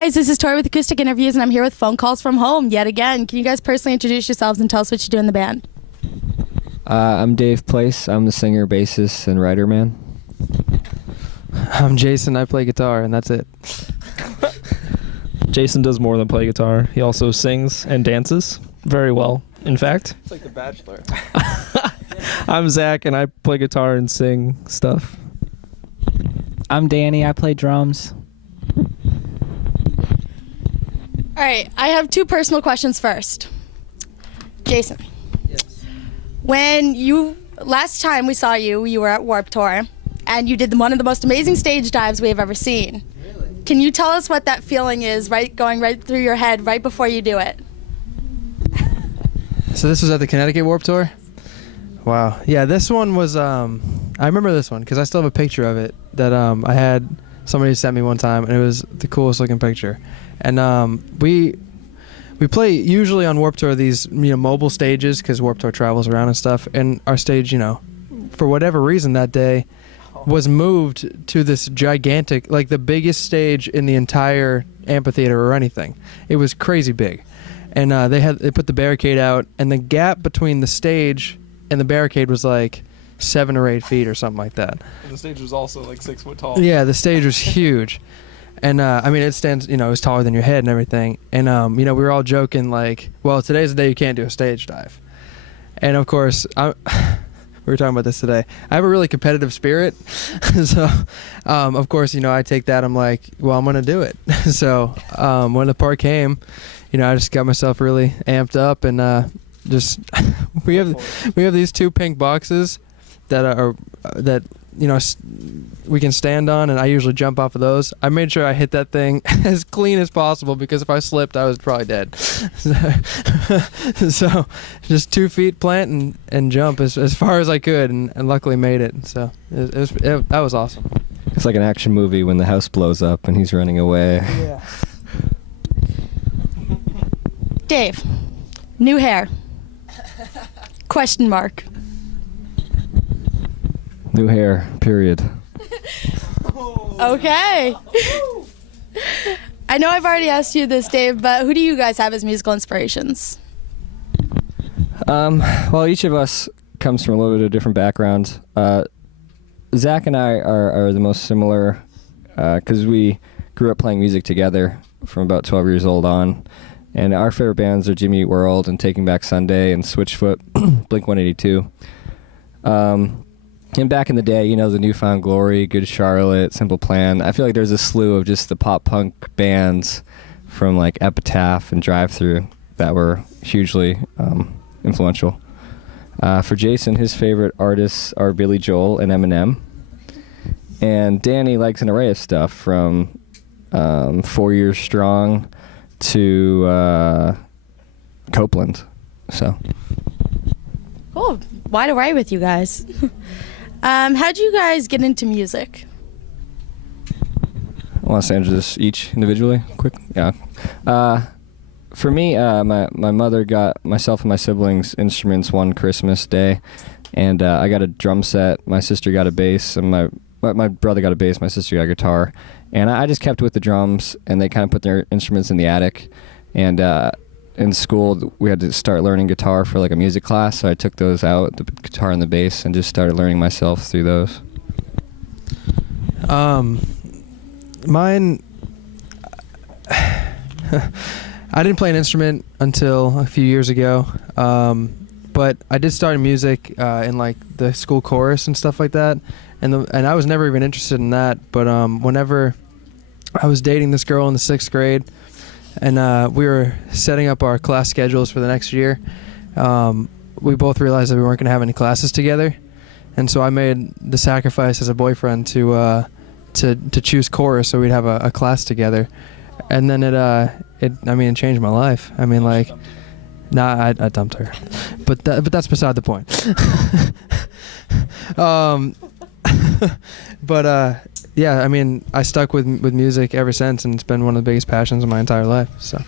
Guys, this is Tori with Acoustic Interviews, and I'm here with phone calls from home yet again. Can you guys personally introduce yourselves and tell us what you do in the band? I'm Dave Place. I'm the singer, bassist, and writer man. I'm Jason. I play guitar, and that's it. Jason does more than play guitar. He also sings and dances very well, in fact. It's like The Bachelor. I'm Zach, and I play guitar and sing stuff. I'm Danny. I play drums. All right, I have two personal questions first. Jason. Yes. Last time we saw you, you were at Warped Tour, and you did one of the most amazing stage dives we have ever seen. Really? Can you tell us what that feeling is, going right through your head right before you do it? So this was at the Connecticut Warped Tour? Wow. Yeah, this one was, I remember this one because I still have a picture of it that I had somebody sent me one time, and it was the coolest looking picture. And we play usually on Warped Tour these mobile stages because Warped Tour travels around and stuff. And our stage, for whatever reason that day, was moved to this gigantic, like the biggest stage in the entire amphitheater or anything. It was crazy big, and they put the barricade out, and the gap between the stage and the barricade was like 7 or 8 feet or something like that. And the stage was also like 6 foot tall. Yeah, the stage was huge. And it stands, it was taller than your head and everything. And we were all joking like, well, today's the day you can't do a stage dive. And of course, we were talking about this today. I have a really competitive spirit, so of course, I take that. I'm like, well, I'm gonna do it. So when the part came, I just got myself really amped up, and just we have these 2 pink boxes that we can stand on, and I usually jump off of those. I made sure I hit that thing as clean as possible because if I slipped, I was probably dead. So just 2 feet plant and jump as far as I could, and luckily made it. So that was awesome. It's like an action movie when the house blows up and he's running away. Yeah. Dave, new hair. Question mark. New hair, period. Okay. I know I've already asked you this, Dave, but who do you guys have as musical inspirations? Well, each of us comes from a little bit of different backgrounds. Zach and I are the most similar because we grew up playing music together from about 12 years old on. And our favorite bands are Jimmy Eat World and Taking Back Sunday and Switchfoot, Blink-182. And back in the day, the Newfound Glory, Good Charlotte, Simple Plan. I feel like there's a slew of just the pop punk bands from like Epitaph and Drive Thru that were hugely influential. For Jason, his favorite artists are Billy Joel and Eminem. And Danny likes an array of stuff from 4 Years Strong to Copeland. So Cool. Wide array with you guys. How'd you guys get into music? I want to answer this each individually, quick. Yeah. For me, my mother got myself and my siblings instruments one Christmas day, and I got a drum set. My sister got a bass, and my brother got a bass. My sister got a guitar, and I just kept with the drums. And they kind of put their instruments in the attic, and in school we had to start learning guitar for like a music class. So I took those out, the guitar and the bass, and just started learning myself through those. Mine. I didn't play an instrument until a few years ago, but I did start in music in like the school chorus and stuff like that, and I was never even interested in that. But whenever I was dating this girl in the 6th grade, and we were setting up our class schedules for the next year, we both realized that we weren't going to have any classes together, and so I made the sacrifice as a boyfriend to choose chorus so we'd have a class together. And then it changed my life. I dumped her, but that's beside the point. Yeah, I stuck with music ever since, and it's been one of the biggest passions of my entire life. So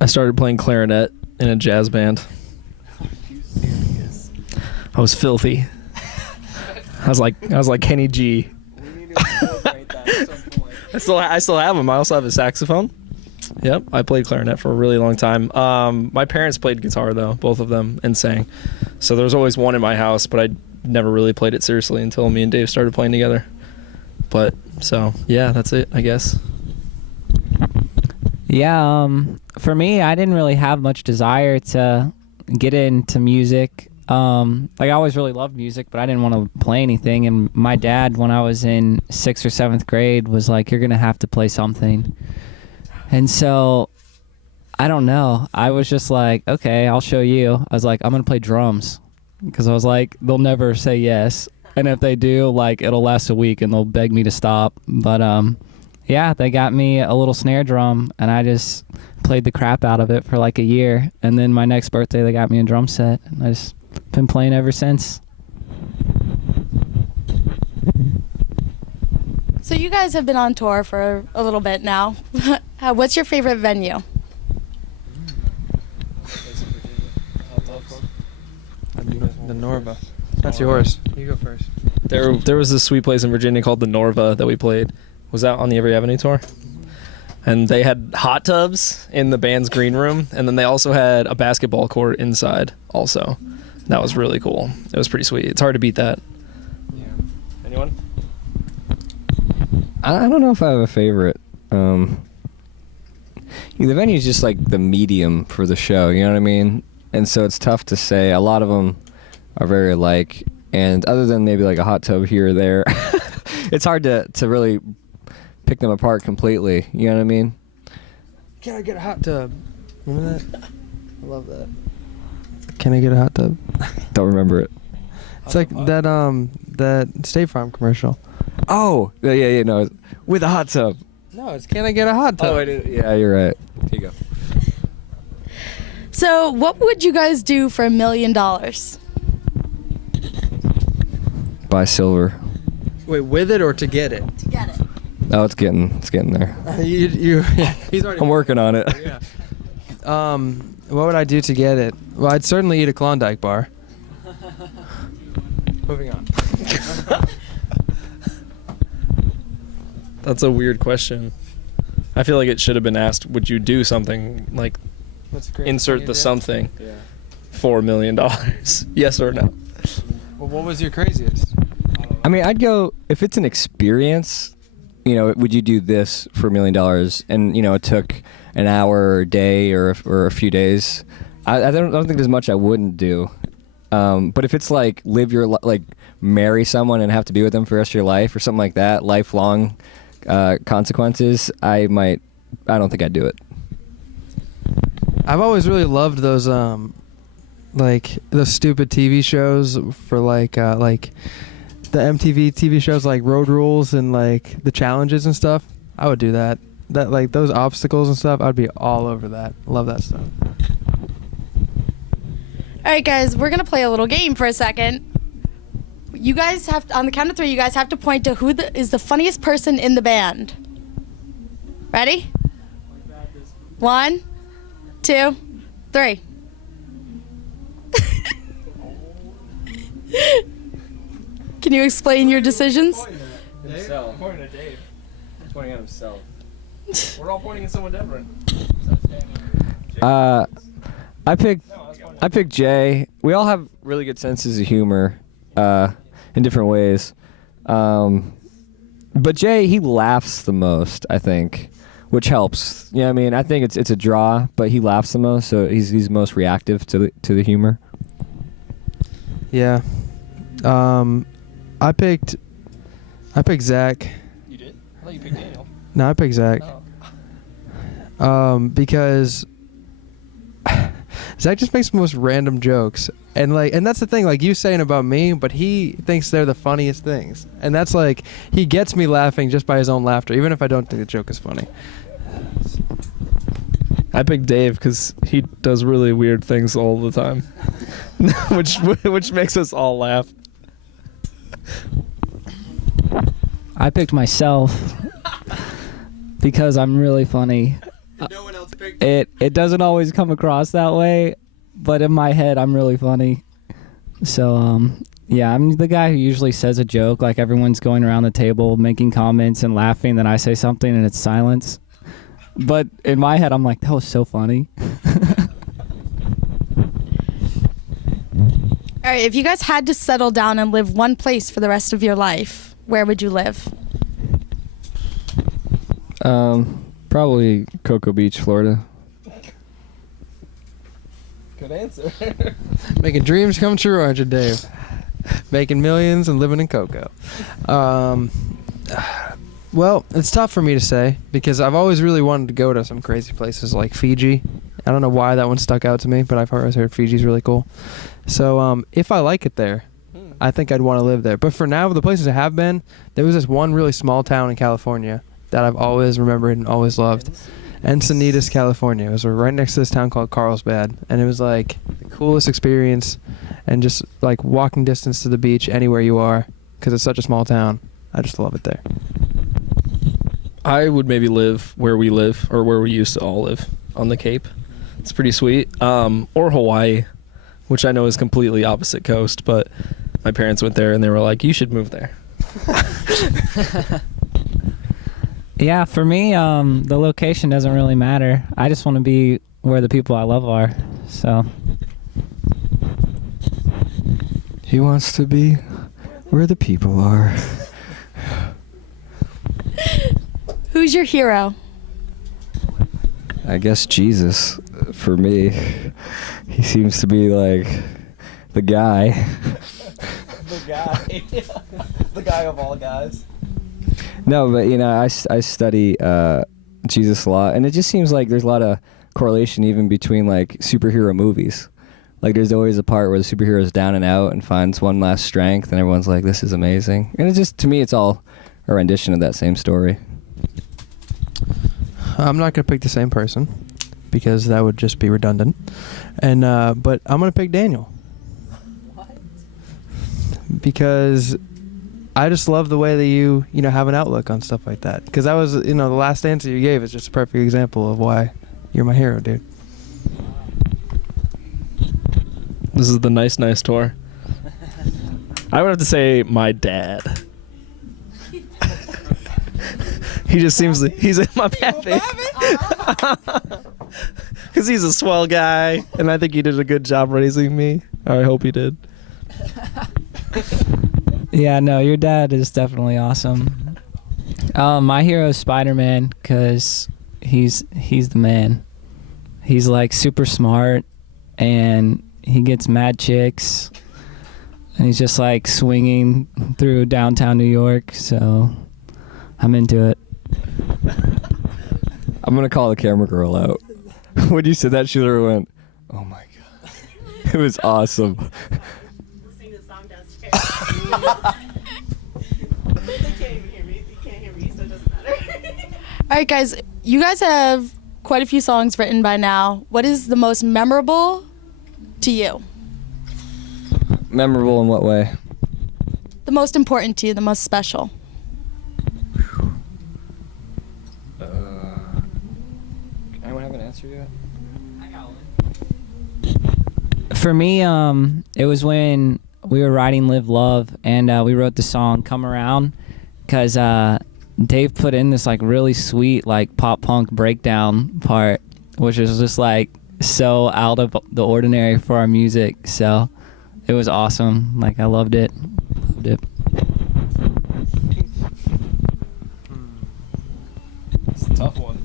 I started playing clarinet in a jazz band. I was filthy. I was like Kenny G. We need to celebrate that at some point. I still have them. I also have a saxophone. Yep, I played clarinet for a really long time. My parents played guitar though, both of them, and sang. So there was always one in my house, but I never really played it seriously until me and Dave started playing together. But so yeah, that's it, I guess. Yeah, for me, I didn't really have much desire to get into music. Like I always really loved music, but I didn't want to play anything. And my dad, when I was in 6th or 7th grade, was like, "You're gonna have to play something." And so, I don't know. I was just like, "Okay, I'll show you." I was like, "I'm gonna play drums," because I was like, they'll never say yes, and if they do, like it'll last a week, and they'll beg me to stop. But yeah, they got me a little snare drum, and I just played the crap out of it for like a year. And then my next birthday, they got me a drum set, and I just been playing ever since. So you guys have been on tour for a little bit now. What's your favorite venue? The Norva. That's yours. You go first. There was this sweet place in Virginia called the Norva that we played. Was that on the Every Avenue tour? And they had hot tubs in the band's green room, and then they also had a basketball court inside also. That was really cool. It was pretty sweet. It's hard to beat that. Yeah. Anyone? I don't know if I have a favorite. The venue is just like the medium for the show, you know what I mean? And so it's tough to say. A lot of them are very alike, and other than maybe like a hot tub here or there, it's hard to really pick them apart completely, you know what I mean? Can I get a hot tub? Remember that? I love that. Can I get a hot tub? Don't remember it. It's like that State Farm commercial. Oh, yeah, no, with a hot tub. No, it's Can I Get a Hot Tub? Oh, I did. Yeah, you're right. Here you go. So what would you guys do for $1 million? Buy silver. Wait, with it or to get it? To get it. Oh, it's getting there. He's already. I'm working on it. Yeah. What would I do to get it? Well, I'd certainly eat a Klondike bar. Moving on. That's a weird question. I feel like it should have been asked, would you do something like insert the something for $1 million? Yes or no? Well, what was your craziest? I mean, I'd go, if it's an experience, you know, would you do this for $1 million? And, you know, it took an hour or a day or a few days. I don't think there's much I wouldn't do. But if it's like marry someone and have to be with them for the rest of your life or something like that, lifelong consequences, I don't think I'd do it. I've always really loved those like those stupid TV shows for like the MTV TV shows like Road Rules and like the challenges and stuff. I would do that. That like those obstacles and stuff, I'd be all over that. Love that stuff. All right, guys, we're gonna play a little game for a second. You guys have to, on the count of 3, you guys have to point to who is the funniest person in the band. Ready? 1, 2, 3. Can you explain your decisions? Himself. Pointing at Dave. Pointing at himself. We're all pointing at someone different. I picked Jay. We all have really good senses of humor in different ways. But Jay, he laughs the most, I think, which helps. You know what I mean? I think it's a draw, but he laughs the most, so he's most reactive to the humor. Yeah. I picked Zach. You did? I thought you picked Daniel. No, I picked Zach. Oh. Because Zach just makes the most random jokes, and that's the thing, like you saying about me, but he thinks they're the funniest things, and that's like he gets me laughing just by his own laughter, even if I don't think the joke is funny. I picked Dave because he does really weird things all the time, which makes us all laugh. I picked myself because I'm really funny. No one else picked. It doesn't always come across that way, but in my head I'm really funny. So Yeah, I'm the guy who usually says a joke, like everyone's going around the table making comments and laughing, then I say something and it's silence. But in my head, I'm like, that was so funny. All right, if you guys had to settle down and live one place for the rest of your life, where would you live? Probably Cocoa Beach, Florida. Good answer. Making dreams come true, aren't you, Dave? Making millions and living in Cocoa. Well, it's tough for me to say because I've always really wanted to go to some crazy places like Fiji. I don't know why that one stuck out to me, but I've always heard Fiji's really cool. So if I like it there, I think I'd want to live there. But for now, the places I have been, there was this one really small town in California that I've always remembered and always loved. Encinitas, California. It was right next to this town called Carlsbad, and it was like the coolest experience, and just like walking distance to the beach anywhere you are, because it's such a small town. I just love it there. I would maybe live where we live, or where we used to all live, on the Cape. It's pretty sweet. Or Hawaii, which I know is completely opposite coast, but my parents went there and they were like, you should move there. Yeah, for me, the location doesn't really matter. I just want to be where the people I love are. So He wants to be where the people are. Who's your hero? I guess Jesus, for me. He seems to be like the guy. The guy. The guy of all guys. No, but I study Jesus a lot, and it just seems like there's a lot of correlation even between like superhero movies. Like there's always a part where the superhero is down and out and finds one last strength, and everyone's like, "This is amazing." And it just, to me, it's all a rendition of that same story. I'm not gonna pick the same person because that would just be redundant. And but I'm gonna pick Daniel. What? Because I just love the way that you have an outlook on stuff like that. Because that was, the last answer you gave is just a perfect example of why you're my hero, dude. This is the nice tour. I would have to say my dad. He just seems like he's my pappy. Because he's a swell guy, and I think he did a good job raising me. Or I hope he did. yeah, no, your dad is definitely awesome. My hero is Spider-Man because he's the man. He's like super smart, and he gets mad chicks, and he's just like swinging through downtown New York. So I'm into it. I'm gonna call the camera girl out. When you said that, she literally went, "Oh my god!" It was awesome. Sing the song downstairs. They can't even hear me. They can't hear me, so it doesn't matter. All right, guys, you guys have quite a few songs written by now. What is the most memorable to you? Memorable in what way? The most important to you, the most special? Anyone have an answer yet? For me, it was when we were writing Live Love, and we wrote the song Come Around, because Dave put in this like really sweet like pop punk breakdown part, which is just like so out of the ordinary for our music. So it was awesome. Like I loved it. It's a tough one.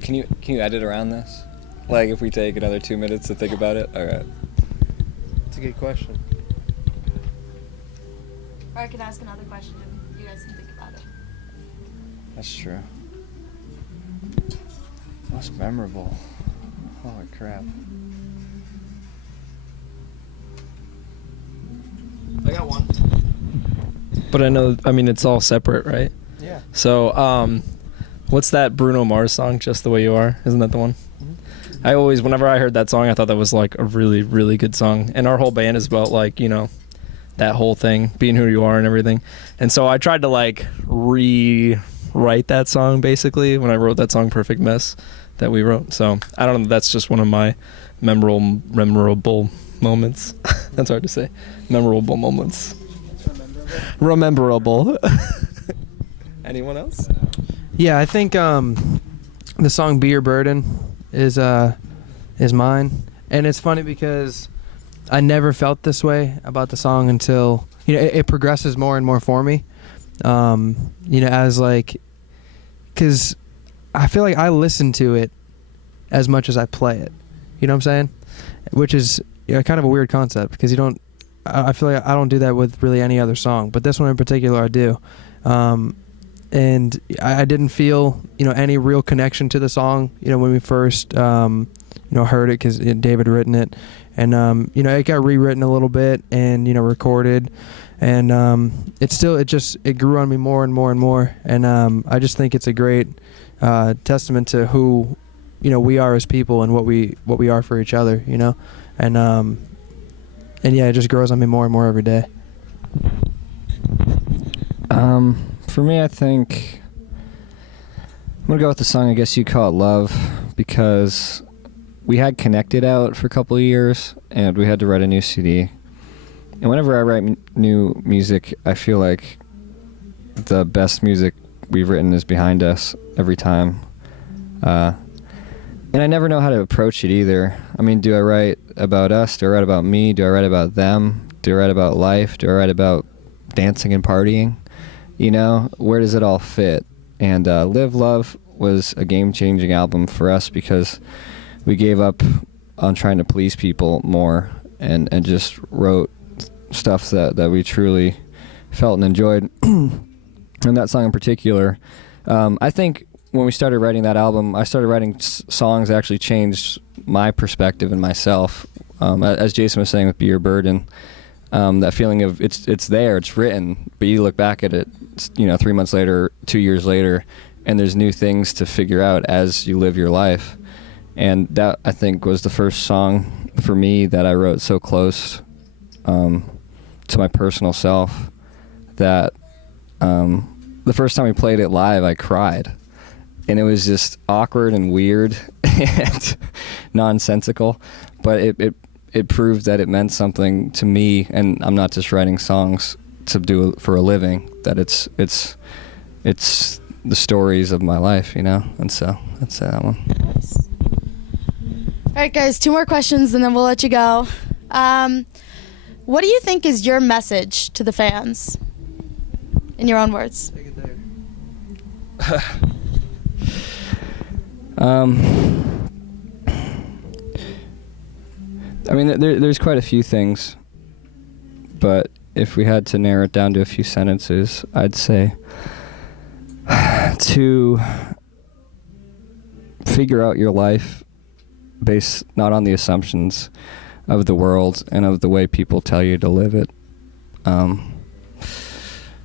Can you edit around this? Like if we take another 2 minutes to think about it? All right. It's a good question. Or I can ask another question and you guys can think about it. That's true. Most memorable. Holy crap. I got one. But I mean, it's all separate, right? Yeah. So, what's that Bruno Mars song, Just the Way You Are? Isn't that the one? Mm-hmm. Whenever I heard that song, I thought that was like a really, really good song. And our whole band is about like, that whole thing, being who you are and everything. And so I tried to like rewrite that song basically when I wrote that song Perfect Mess. that we wrote. So I don't know. That's just one of my memorable moments. That's hard to say. Memorable moments. Rememberable. Anyone else? Yeah, I think the song "Be Your Burden" is mine, and it's funny because I never felt this way about the song until it progresses more and more for me. As like, because I feel like I listen to it as much as I play it. You know what I'm saying? Which is kind of a weird concept because I feel like I don't do that with really any other song, but this one in particular I do. And I didn't feel any real connection to the song when we first heard it because David had written it, and it got rewritten a little bit and recorded, and it grew on me more and more and more, and I just think it's a great testament to who we are as people and what we are for each other, and yeah, it just grows on me more and more every day. For me, I think I'm gonna go with the song, I guess you'd call it Love, because we had Connected out for a couple of years and we had to write a new CD. And whenever I write new music, I feel like the best music we've written is behind us every time. And I never know how to approach it either. I mean, do I write about us? Do I write about me? Do I write about them? Do I write about life? Do I write about dancing and partying? Where does it all fit? And Live Love was a game-changing album for us because we gave up on trying to please people more and just wrote stuff that we truly felt and enjoyed. And that song in particular, I think when we started writing that album, I started writing songs that actually changed my perspective and myself. As Jason was saying with Be Your Burden, that feeling of it's there, it's written, but you look back at it 3 months later, 2 years later, and there's new things to figure out as you live your life. And that, I think, was the first song for me that I wrote so close to my personal self that the first time we played it live, I cried. And it was just awkward and weird and nonsensical, but it proved that it meant something to me, and I'm not just writing songs to do for a living, that it's the stories of my life, and so that's that one. Nice. All right, guys, 2 more questions and then we'll let you go. What do you think is your message to the fans? In your own words. Take it there. I mean, there's quite a few things, but if we had to narrow it down to a few sentences, I'd say to figure out your life based not on the assumptions of the world and of the way people tell you to live it.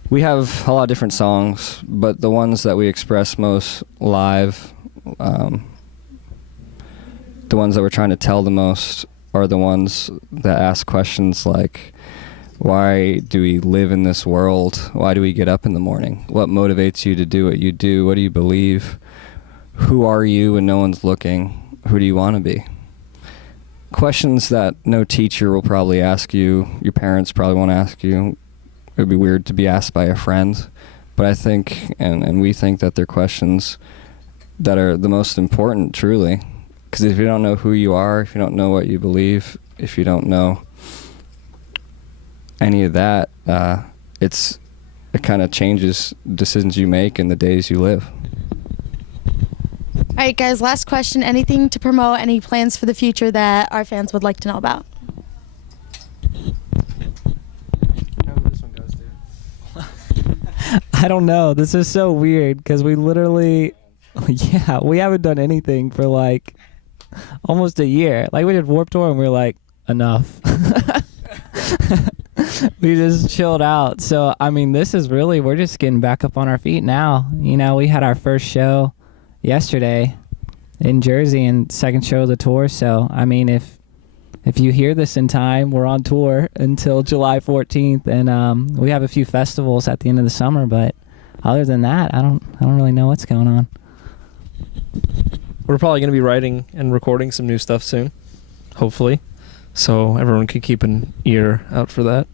We have a lot of different songs, but the ones that we express most live, the ones that we're trying to tell the most, are the ones that ask questions like, why do we live in this world? Why do we get up in the morning? What motivates you to do what you do? What do you believe? Who are you when no one's looking? Who do you want to be? Questions that no teacher will probably ask you, your parents probably won't ask you. It would be weird to be asked by a friend, but I think, and we think that they're questions that are the most important, truly. Because if you don't know who you are, if you don't know what you believe, if you don't know any of that, it kind of changes decisions you make and the days you live. All right, guys, last question. Anything to promote, any plans for the future that our fans would like to know about? I don't know. This is so weird because we literally, we haven't done anything for like almost a year. Like we did Warped Tour and we were like, enough. We just chilled out. So, I mean, this is really, we're just getting back up on our feet now. We had our first show yesterday in Jersey and second show of the tour. So, I mean, if you hear this in time, we're on tour until July 14th, and we have a few festivals at the end of the summer. But other than that, I don't really know what's going on. we're probably going to be writing and recording some new stuff soon, hopefully. So everyone could keep an ear out for that.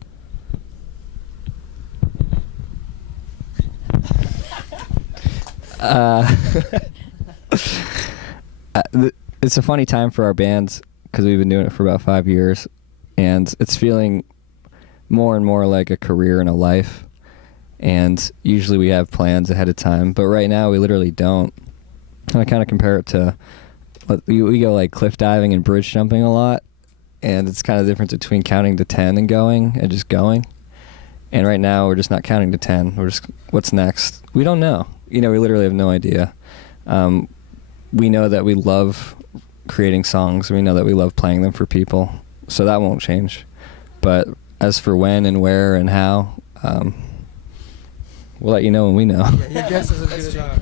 It's a funny time for our bands because we've been doing it for about 5 years, and it's feeling more and more like a career and a life. And usually we have plans ahead of time, but right now we literally don't. And I kind of compare it to, we go like cliff diving and bridge jumping a lot, and it's kind of the difference between counting to 10 and going and just going. And right now we're just not counting to 10. We're just, what's next? We don't know. We literally have no idea. We know that we love creating songs. We know that we love playing them for people. So that won't change. But as for when and where and how, we'll let you know when we know. Your guess is as good as mine.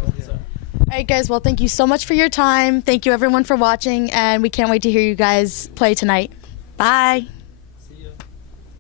All right, guys. Well, thank you so much for your time. Thank you, everyone, for watching. And we can't wait to hear you guys play tonight. Bye.